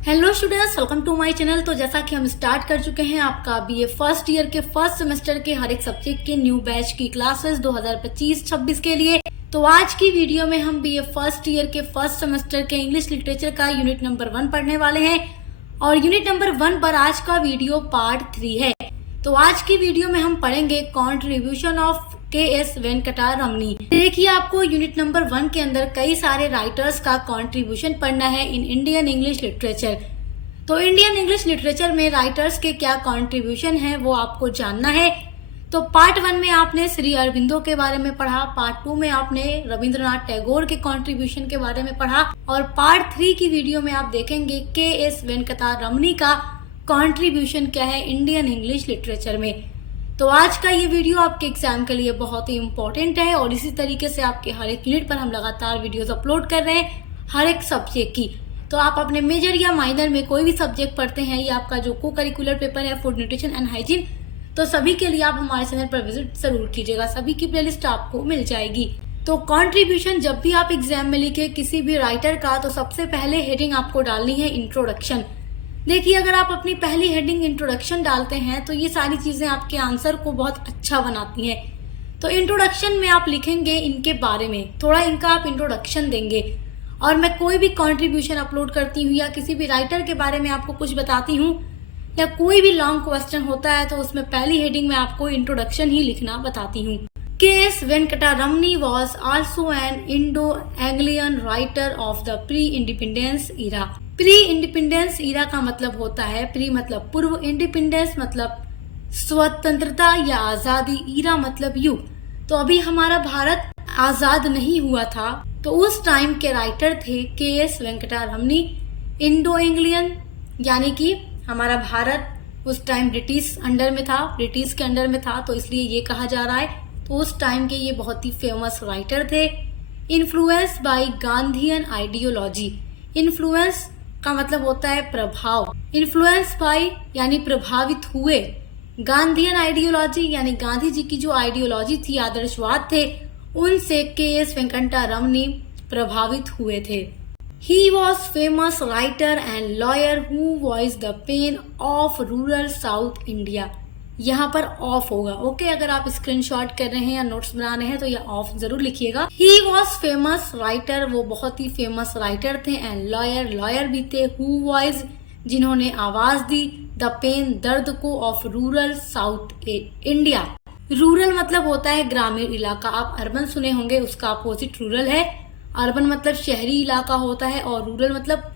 Hello students, welcome to my channel. तो जैसा कि हम स्टार्ट कर चुके हैं आपका बीए फर्स्ट ईयर के फर्स्ट सेमेस्टर के हर एक सब्जेक्ट के न्यू बैच की क्लासेस 2025-26 के लिए। तो आज की वीडियो में हम बीए फर्स्ट ईयर के फर्स्ट सेमेस्टर के इंग्लिश लिटरेचर का यूनिट नंबर 1 पढ़ने वाले हैं और यूनिट नंबर 1 पर आज का वीडियो पार्ट 3 है। तो आज की वीडियो में हम पढ़ेंगे कॉन्ट्रीब्यूशन ऑफ के.एस. वेंकटा रमनी। देखिए, आपको यूनिट नंबर 1 के अंदर कई सारे राइटर्स का कंट्रीब्यूशन पढ़ना है इन इंडियन इंग्लिश लिटरेचर। तो इंडियन इंग्लिश लिटरेचर में राइटर्स के क्या कंट्रीब्यूशन है वो आपको जानना है। तो पार्ट 1 में आपने श्री अरविंदो के बारे में पढ़ा, पार्ट 2 में आपने रविंद्रनाथ टैगोर के कंट्रीब्यूशन के बारे में पढ़ा और पार्ट 3 की वीडियो में आप देखेंगे के.एस. वेंकटा रमनी का कंट्रीब्यूशन क्या है इंडियन इंग्लिश लिटरेचर में। तो आज का ये वीडियो आपके एग्जाम के लिए बहुत ही इम्पोर्टेंट है और इसी तरीके से आपके हर एक यूनिट पर हम लगातार वीडियोस अपलोड कर रहे हैं हर एक सब्जेक्ट की। तो आप अपने मेजर या माइनर में कोई भी सब्जेक्ट पढ़ते हैं या आपका जो को करिकुलर पेपर है फूड न्यूट्रिशन एंड हाइजीन, तो सभी के लिए आप हमारे चैनल पर विजिट जरूर कीजिएगा। सभी की प्लेलिस्ट आपको मिल जाएगी। तो कंट्रीब्यूशन जब भी आप एग्जाम में लिखे किसी भी राइटर का, तो सबसे पहले हेडिंग आपको डालनी है इंट्रोडक्शन। देखिए, अगर आप अपनी पहली हेडिंग इंट्रोडक्शन डालते हैं तो ये सारी चीजें आपके आंसर को बहुत अच्छा बनाती हैं। तो इंट्रोडक्शन में आप लिखेंगे इनके बारे में, थोड़ा इनका आप इंट्रोडक्शन देंगे। और मैं कोई भी कंट्रीब्यूशन अपलोड करती हूँ या किसी भी राइटर के बारे में आपको कुछ बताती हूँ या कोई भी लॉन्ग क्वेश्चन होता है तो उसमें पहली हेडिंग में आपको इंट्रोडक्शन ही लिखना बताती हूँ। K S. Venkata Ramani was also an Indo Anglian writer of the pre independence era. Pre independence era का मतलब होता है, प्री मतलब पूर्व, इंडिपेंडेंस मतलब स्वतंत्रता या आजादी, इरा मतलब युग। तो अभी हमारा भारत आजाद नहीं हुआ था, तो उस टाइम के राइटर थे के.एस. वेंकटा रमनी। इंडो एंग्लियन यानी कि हमारा भारत उस टाइम ब्रिटिश अंडर में था, ब्रिटिश के अंडर में था, तो इसलिए ये कहा जा रहा है। तो उस टाइम के ये बहुत ही फेमस राइटर थे। Influence by Gandhian ideology. Influence का मतलब होता है प्रभाव, इन्फ्लुएंस बाय यानी प्रभावित हुए, गांधीयन आइडियोलॉजी यानी गांधी जी की जो आइडियोलॉजी थी, आदर्शवाद थे, उनसे के.एस. वेंकटा रमनी प्रभावित हुए थे। He was famous writer and lawyer who voice the pain of rural south India. यहाँ पर ऑफ होगा, ओके। अगर आप स्क्रीनशॉट कर रहे हैं या नोट्स बना रहे हैं तो यह ऑफ जरूर लिखिएगा। ही वॉज फेमस राइटर, वो बहुत ही फेमस राइटर थे, एंड लॉयर, लॉयर भी थे, हु वॉइस जिन्होंने आवाज दी, द पेन दर्द को, of rural south India. Rural मतलब होता है ग्रामीण इलाका, आप अर्बन सुने होंगे, उसका अपोजिट रूरल है। अर्बन मतलब शहरी इलाका होता है और रूरल मतलब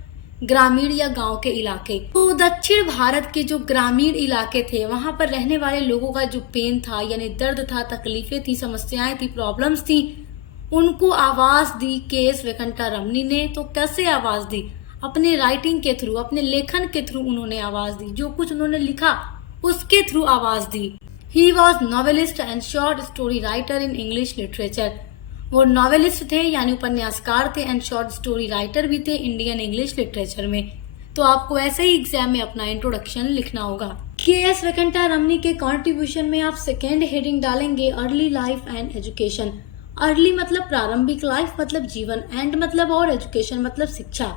ग्रामीण या गांव के इलाके। तो दक्षिण भारत के जो ग्रामीण इलाके थे वहां पर रहने वाले लोगों का जो पेन था यानी दर्द था, तकलीफें थी, समस्याएं थी, प्रॉब्लम्स थी, उनको आवाज दी के.एस. वेंकटा रमनी ने। तो कैसे आवाज दी? अपने राइटिंग के थ्रू, अपने लेखन के थ्रू उन्होंने आवाज दी, जो कुछ उन्होंने लिखा उसके थ्रू आवाज दी। He was novelist and short story writer in English literature. वो नॉवेलिस्ट थे यानी उपन्यासकार थे एंड शॉर्ट स्टोरी राइटर भी थे इंडियन इंग्लिश लिटरेचर में। तो आपको ऐसे ही एग्जाम में अपना इंट्रोडक्शन लिखना होगा। के.एस. वेंकटा रमनी के कंट्रीब्यूशन में आप सेकेंड हेडिंग डालेंगे early life and education. Early मतलब प्रारंभिक, लाइफ मतलब जीवन, एंड मतलब और, एजुकेशन मतलब शिक्षा।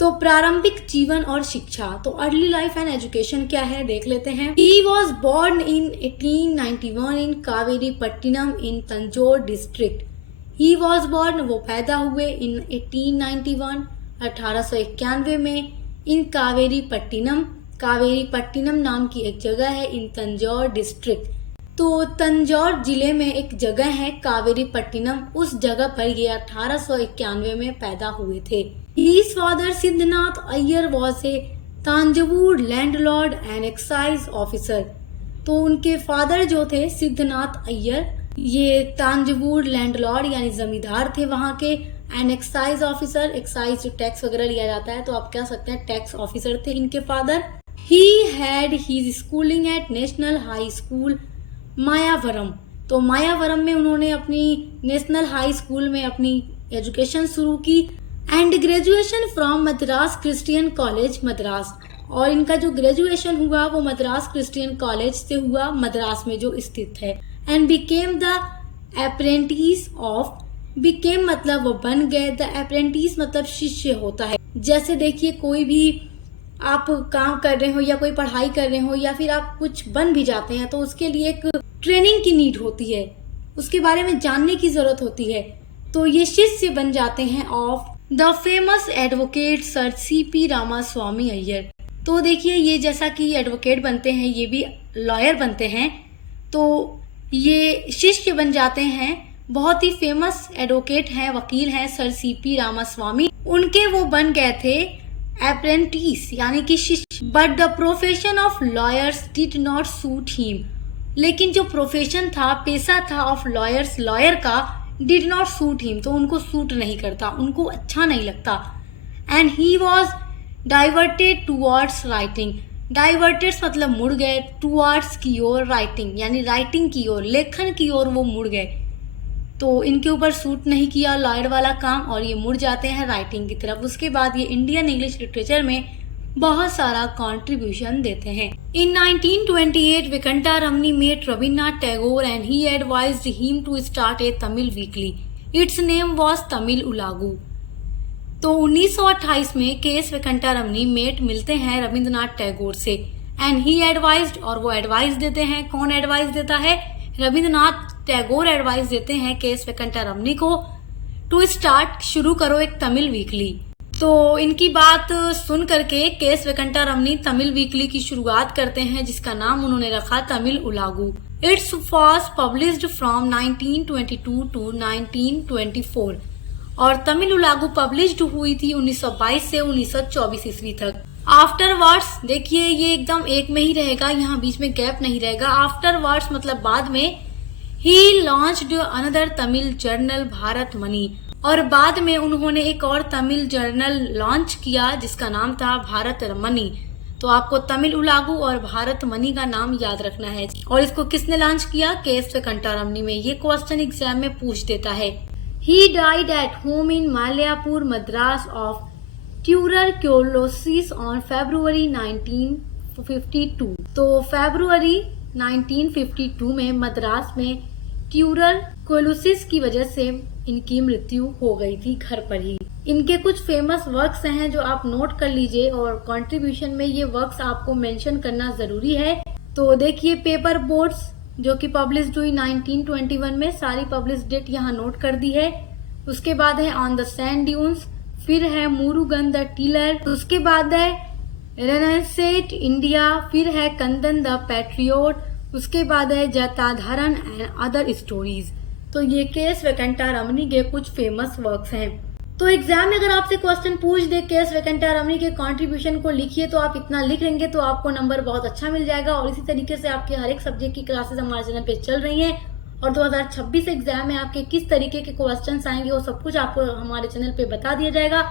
तो प्रारंभिक जीवन और शिक्षा। तो अर्ली लाइफ एंड एजुकेशन क्या है देख लेते हैं। He was born in 1891 in Kaveri Pattinam in Tanjore district. He was born, वो पैदा हुए, इन 1891 1891 में, इन कावेरी पट्टिनम, कावेरी पट्टिनम नाम की एक जगह है, इन तंजौर डिस्ट्रिक्ट। तो तंजौर जिले में एक जगह है कावेरी पट्टिनम, उस जगह पर ये 1891 में पैदा हुए थे। His father Siddhanath Iyer was a Thanjavur landlord and excise officer. तो उनके फादर जो थे सिद्धनाथ अय्यर, ये तांजवूर लैंडलॉर्ड यानी जमींदार थे वहां के, एंड एक्साइज ऑफिसर, एक्साइज जो टैक्स वगैरह लिया जाता है तो आप कह सकते हैं टैक्स ऑफिसर थे इनके father. He had his schooling at national high school Mayavaram. तो मायावरम में उन्होंने अपनी नेशनल हाई स्कूल में अपनी एजुकेशन शुरू की, and graduation from Madras Christian college Madras. और इनका जो ग्रेजुएशन हुआ वो मद्रास क्रिश्चियन कॉलेज से हुआ, मद्रास में जो स्थित है। And became the apprentice of, became मतलब वो बन गए, द अप्रेंटिस मतलब शिष्य होता है। जैसे देखिए कोई भी आप काम कर रहे हो या कोई पढ़ाई कर रहे हो या फिर आप कुछ बन भी जाते हैं तो उसके लिए एक ट्रेनिंग की नीड होती है, उसके बारे में जानने की जरूरत होती है। तो ये शिष्य बन जाते हैं of the famous advocate sir CP Ramaswamy Iyer. तो देखिए ये जैसा कि एडवोकेट बनते हैं ये भी लॉयर बनते हैं, तो ये शिष्य बन जाते हैं बहुत ही फेमस एडवोकेट हैं, वकील हैं सर सीपी रामास्वामी। उनके वो बन गए थे अप्रेंटिस यानी कि शिष्य। But the profession of lawyers did not suit him, लेकिन जो प्रोफेशन था, पेशा था ऑफ लॉयर्स, लॉयर का, डिड नॉट सूट हिम, तो उनको सूट नहीं करता, उनको अच्छा नहीं लगता। And he was diverted towards writing. Diverted मतलब मुड़ गए, टूवर्ड्स की ओर, राइटिंग यानी राइटिंग की ओर, लेखन की ओर वो मुड़ गए। तो इनके ऊपर सूट नहीं किया लॉयर वाला काम और ये मुड़ जाते हैं राइटिंग की तरफ। उसके बाद ये इंडियन इंग्लिश लिटरेचर में बहुत सारा कंट्रीब्यूशन देते हैं। In 1928 Venkata Ramani met Rabindranath Tagore and he advised him to start a Tamil weekly. Its name was Tamil Ulagu. तो 1928 में के.एस. वेंकटा रमनी मेट मिलते हैं रविन्द्रनाथ टैगोर से एंड ही एडवाइज्ड, और वो एडवाइस देते हैं। कौन एडवाइस देता है? रविन्द्रनाथ टैगोर एडवाइस देते हैं के.एस. वेंकटा रमनी को टू स्टार्ट, शुरू करो एक तमिल वीकली। तो इनकी बात सुन करके के.एस. वेंकटा रमनी तमिल वीकली की शुरुआत करते हैं जिसका नाम उन्होंने रखा Tamil Ulagu. Its was published from 1922 to 1924 और तमिल उलागू पब्लिश्ड हुई थी 1922 से 1924 ईस्वी तक। आफ्टरवर्ड्स, देखिए ये एकदम एक में ही रहेगा, यहाँ बीच में गैप नहीं रहेगा। आफ्टरवर्ड्स मतलब बाद में, he launched another Tamil journal Bharat Mani, और बाद में उन्होंने एक और तमिल जर्नल लॉन्च किया जिसका नाम था भारत मनी। तो आपको तमिल उलागू और भारत मनी का नाम याद रखना है। और इसको किसने लॉन्च किया? के.एस. वेंकटा रमनी में। ये क्वेश्चन एग्जाम में पूछ देता है। He died at home in Malyapur Madras of tuberculosis on February 1952। तो फरवरी 1952 में मद्रास में ट्यूबरक्लोसिस की वजह से इनकी मृत्यु हो गई थी घर पर ही। इनके कुछ फेमस वर्क्स हैं जो आप नोट कर लीजिए और कंट्रीब्यूशन में ये वर्क्स आपको मेंशन करना जरूरी है। तो देखिए पेपर बोट्स जो कि पब्लिश्ड हुई 1921 में, सारी पब्लिश डेट यहाँ नोट कर दी है। उसके बाद है ऑन द सैंड ड्यून्स, फिर है मुरुगन द टिलर, उसके बाद है रेनेसेंट इंडिया, फिर है कंदन द पैट्रियोट, उसके बाद है जटाधारन एंड अदर स्टोरीज। तो ये के.एस. वेंकटा रमनी के कुछ फेमस वर्क्स हैं। तो एग्जाम में अगर आपसे क्वेश्चन पूछ दे के.एस. वेंकटा रमनी के कंट्रीब्यूशन को लिखिए, तो आप इतना लिख लेंगे तो आपको नंबर बहुत अच्छा मिल जाएगा। और इसी तरीके से आपके हर एक सब्जेक्ट की क्लासेस हमारे चैनल पे चल रही हैं और 2026 एग्जाम में आपके किस तरीके के क्वेश्चंस आएंगे वो सब कुछ आपको हमारे चैनल पे बता दिया जाएगा।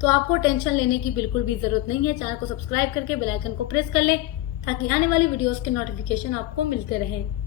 तो आपको टेंशन लेने की बिल्कुल भी जरूरत नहीं है। चैनल को सब्सक्राइब करके बेल आइकन को प्रेस कर लें ताकि आने वाली वीडियोस के नोटिफिकेशन आपको मिलते रहें।